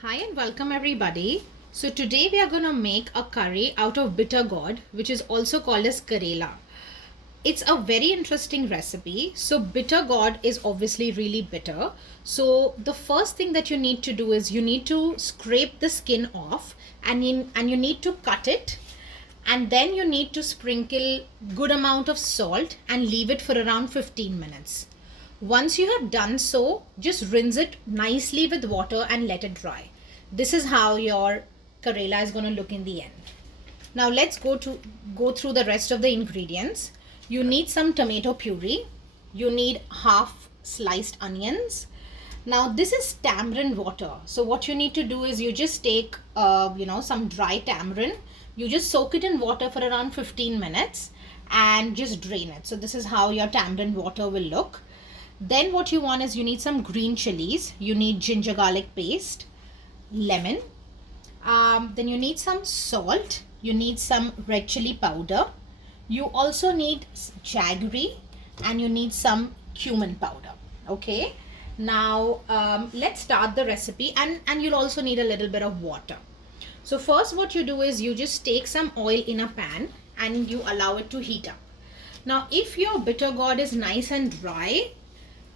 Hi and welcome everybody. So today we are going to make a curry out of bitter gourd, which is also called as Karela. It's a very interesting recipe. So bitter gourd is obviously really bitter. So the first thing that you need to do is you need to scrape the skin off and you need to cut it, and then you need to sprinkle good amount of salt and leave it for around 15 minutes. Once you have done so, just rinse it nicely with water and let it dry. This is how your Karela is going to look in the end. Now let's go through the rest of the ingredients. You need some tomato puree. You need half sliced onions. Now this is tamarind water. So what you need to do is you just take some dry tamarind. You just soak it in water for around 15 minutes and just drain it. So this is how your tamarind water will look. Then what you want is you need some green chilies. You need ginger garlic paste, lemon. Then you need some salt. You need some red chili powder. You also need jaggery and you need some cumin powder. Okay. Now let's start the recipe, and you'll also need a little bit of water. So first what you do is you just take some oil in a pan and you allow it to heat up. Now if your bitter gourd is nice and dry,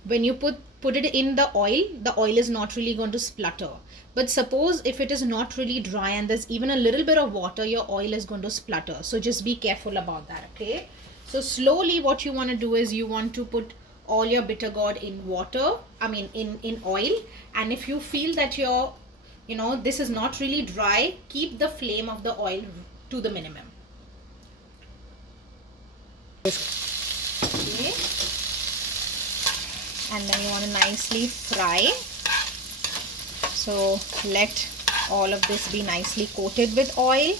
when you put it in the oil is not really going to splutter. But suppose if it is not really dry and there's even a little bit of water, your oil is going to splutter. So just be careful about that. Okay, so slowly what you want to do is you want to put all your bitter gourd in water, in oil. And if you feel that this is not really dry, keep the flame of the oil to the minimum. Okay, and then you want to nicely fry. So let all of this be nicely coated with oil,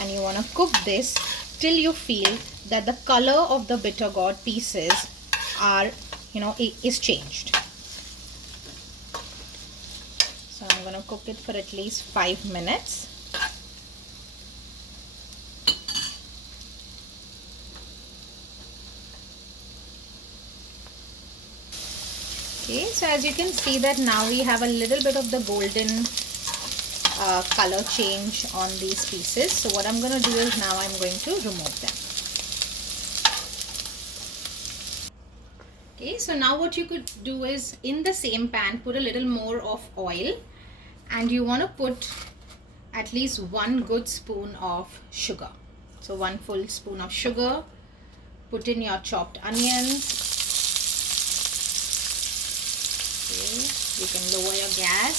and you want to cook this till you feel that the color of the bitter gourd pieces is changed. So I'm going to cook it for at least 5 minutes. Okay, so as you can see that now we have a little bit of the golden color change on these pieces. So what I'm going to do is now I'm going to remove them. Okay, so now what you could do is in the same pan put a little more of oil, and you want to put at least 1 good spoon of sugar. So 1 full spoon of sugar. Put in your chopped onions. You can lower your gas,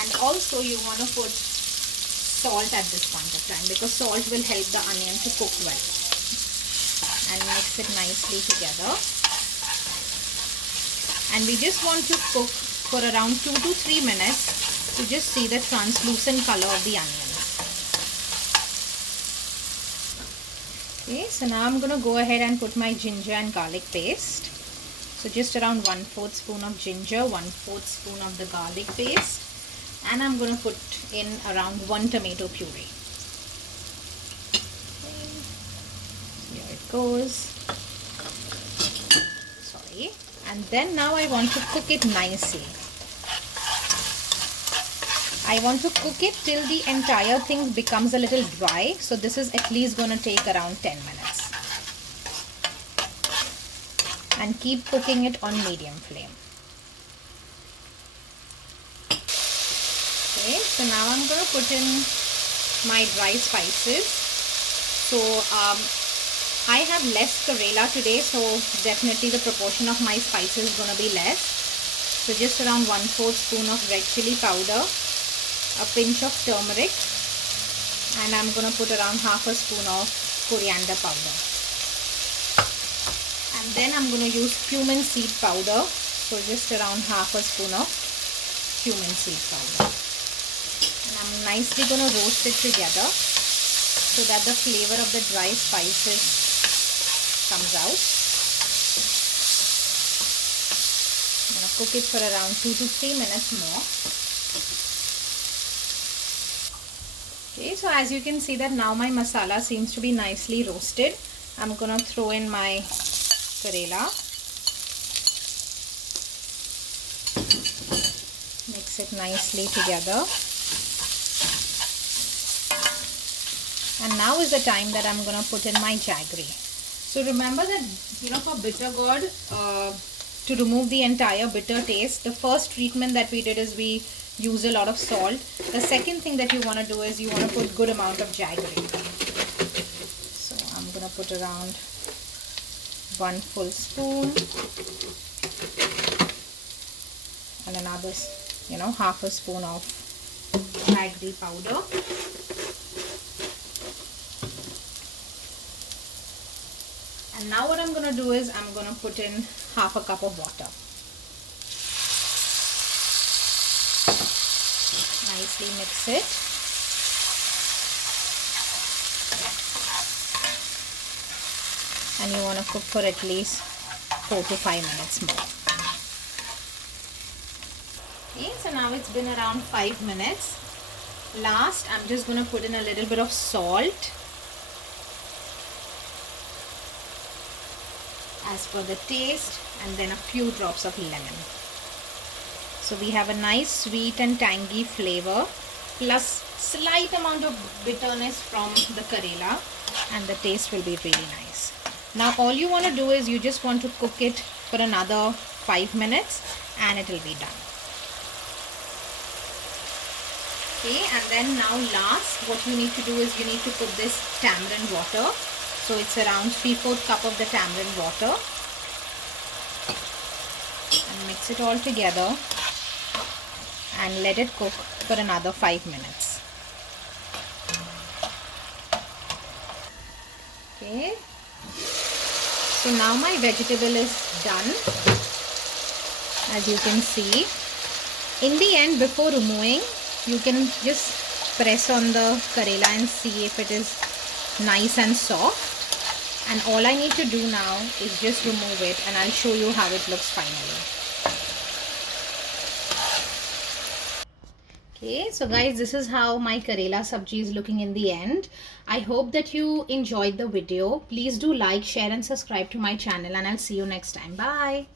and also you want to put salt at this point of time, because salt will help the onion to cook well, and mix it nicely together. And we just want to cook for around 2 to 3 minutes to just see the translucent color of the onions. Okay, so now I'm going to go ahead and put my ginger and garlic paste. So just around 1/4 spoon of ginger, 1/4 spoon of the garlic paste, and I'm going to put in around 1 tomato puree. Okay. Here it goes. Sorry. And then now I want to cook it nicely. I want to cook it till the entire thing becomes a little dry. So this is at least going to take around 10 minutes. And keep cooking it on medium flame. Okay, so now I'm going to put in my dry spices. So I have less Karela today, so definitely the proportion of my spices is going to be less. So just around 1/4 spoon of red chili powder, a pinch of turmeric, and I'm going to put around 1/2 spoon of coriander powder. And then I'm going to use cumin seed powder. So just around 1/2 spoon of cumin seed powder. And I'm nicely going to roast it together so that the flavor of the dry spices comes out. I'm going to cook it for around 2 to 3 minutes more. Okay, so as you can see that now my masala seems to be nicely roasted. I'm going to throw in my Karela. nicely together. And now is the time that I'm going to put in my jaggery. So remember that, for bitter gourd, to remove the entire bitter taste, the first treatment that we did is we used a lot of salt. The second thing that you want to do is you want to put good amount of jaggery. So I'm going to put around 1 full spoon and another, half a spoon of jaggery powder. And now what I'm going to do is I'm going to put in half a cup of water. Nicely mix it. And you want to cook for at least 4 to 5 minutes more. Okay, so now it's been around 5 minutes. Last, I'm just going to put in a little bit of salt as per the taste, and then a few drops of lemon. So we have a nice sweet and tangy flavor plus slight amount of bitterness from the Karela, and the taste will be really nice. Now all you want to do is you just want to cook it for another 5 minutes and it will be done. Okay, and then now last, what you need to do is you need to put this tamarind water. So it's around 3/4 cup of the tamarind water, and mix it all together and let it cook for another 5 minutes. Okay, so now my vegetable is done. As you can see, in the end, before removing, you can just press on the Karela and see if it is nice and soft. And all I need to do now is just remove it, and I'll show you how it looks finally. Okay, so guys, this is how my Karela sabji is looking in the end. I hope that you enjoyed the video. Please do like, share and subscribe to my channel, and I'll see you next time. Bye.